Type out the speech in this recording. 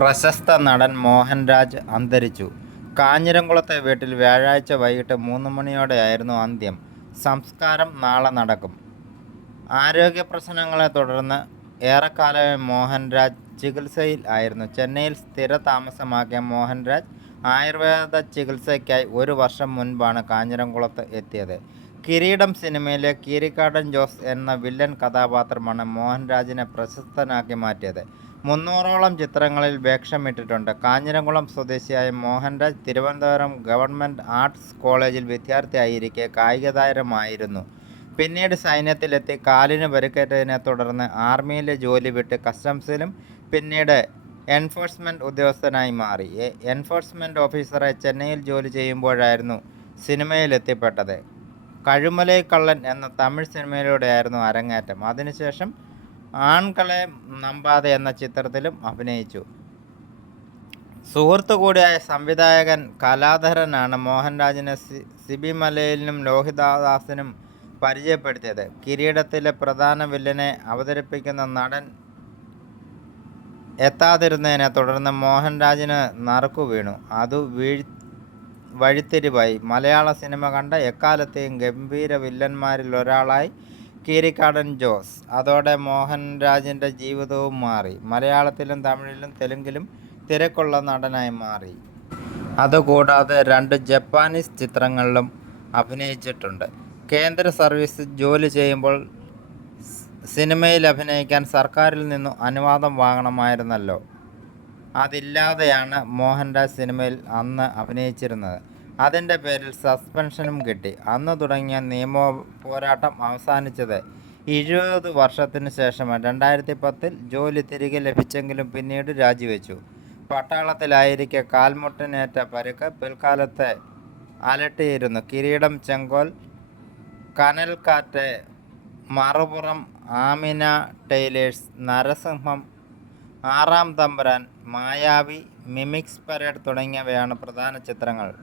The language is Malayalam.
പ്രശസ്ത നടൻ മോഹൻരാജ് അന്തരിച്ചു. കാഞ്ഞിരംകുളത്തെ വീട്ടിൽ വ്യാഴാഴ്ച വൈകിട്ട് മൂന്ന് മണിയോടെയായിരുന്നു അന്ത്യം. സംസ്കാരം നാളെ നടക്കും. ആരോഗ്യ പ്രശ്നങ്ങളെ തുടർന്ന് ഏറെക്കാലമായി മോഹൻരാജ് ചികിത്സയിൽ ആയിരുന്നു. ചെന്നൈയിൽ സ്ഥിര താമസമാക്കിയ മോഹൻരാജ് ആയുർവേദ ചികിത്സയ്ക്കായി ഒരു വർഷം മുൻപാണ് കാഞ്ഞിരംകുളത്ത് എത്തിയത്. കിരീടം സിനിമയിലെ കീരിക്കാടൻ ജോസ് എന്ന വില്ലൻ കഥാപാത്രമാണ് മോഹൻരാജിനെ പ്രശസ്തനാക്കി മാറ്റിയത്. മുന്നൂറോളം ചിത്രങ്ങളിൽ വേഷമിട്ടിട്ടുണ്ട്. കാഞ്ഞിരംകുളം സ്വദേശിയായ മോഹൻരാജ് തിരുവനന്തപുരം ഗവൺമെന്റ് ആർട്സ് കോളേജിൽ വിദ്യാർത്ഥിയായിരിക്കെ കായികതാരമായിരുന്നു. പിന്നീട് സൈന്യത്തിലെത്തി. കാലിന് പരിക്കേറ്റതിനെ തുടർന്ന് ആർമിയിലെ ജോലി വിട്ട് കസ്റ്റംസിലും പിന്നീട് എൻഫോഴ്സ്മെന്റ് ഉദ്യോഗസ്ഥനായി മാറി. എൻഫോഴ്സ്മെന്റ് ഓഫീസറെ ചെന്നൈയിൽ ജോലി ചെയ്യുമ്പോഴായിരുന്നു സിനിമയിലെത്തിപ്പെട്ടത്. കഴുമലൈ കള്ളൻ എന്ന തമിഴ് സിനിമയിലൂടെയായിരുന്നു അരങ്ങേറ്റം. അതിനുശേഷം ആൺകളെ നമ്പാതെ എന്ന ചിത്രത്തിലും അഭിനയിച്ചു. സുഹൃത്തു കൂടിയായ സംവിധായകൻ കലാധരനാണ് മോഹൻരാജിനെ സിബി മലയിലിനും ലോഹിതദാസിനും പരിചയപ്പെടുത്തിയത്. കിരീടത്തിലെ പ്രധാന വില്ലനെ അവതരിപ്പിക്കുന്ന നടൻ എത്താതിരുന്നതിനെ തുടർന്ന് മോഹൻരാജിന് നറുക്കു വീണു അത് അതു വഴിത്തിരിവായി. മലയാള സിനിമ കണ്ട എക്കാലത്തെയും ഗംഭീര വില്ലന്മാരിൽ ഒരാളായി കീരിക്കാടൻ ജോസ്. അതോടെ മോഹൻരാജിന്റെ ജീവിതവും മാറി. മലയാളത്തിലും തമിഴിലും തെലുങ്കിലും തിരക്കുള്ള നടനായി മാറി. അതുകൂടാതെ രണ്ട് ജപ്പാനീസ് ചിത്രങ്ങളിലും അഭിനയിച്ചിട്ടുണ്ട്. കേന്ദ്ര സർവീസ് ജോലി ചെയ്യുമ്പോൾ സിനിമയിൽ അഭിനയിക്കാൻ സർക്കാരിൽ നിന്നും അനുവാദം വാങ്ങണമായിരുന്നല്ലോ. അതില്ലാതെയാണ് മോഹൻദാസ് സിനിമയിൽ അന്ന് അഭിനയിച്ചിരുന്നത്. അതിന്റെ പേരിൽ സസ്പെൻഷനും കിട്ടി. അന്ന് തുടങ്ങിയ നിയമ പോരാട്ടം അവസാനിച്ചത് ഇരുപത് വർഷത്തിനു ശേഷമാണ്. രണ്ടായിരത്തിപ്പത്തിൽ ജോലി തിരികെ ലഭിച്ചെങ്കിലും പിന്നീട് രാജിവെച്ചു. പട്ടാളത്തിലായിരിക്കെ കാൽമുട്ടിനേറ്റ പരുക്ക് പിൽക്കാലത്തെ അലട്ടിയിരുന്നു. കിരീടം, ചെങ്കോൽ, കനൽക്കാറ്റ്, മറുപുറം, ആമിന ടൈലേഴ്സ് നരസിംഹം, ആറാം തമ്പുരാൻ, മായാവി, മിമിക്സ് പരേഡ് തുടങ്ങിയവയാണ് പ്രധാന ചിത്രങ്ങൾ.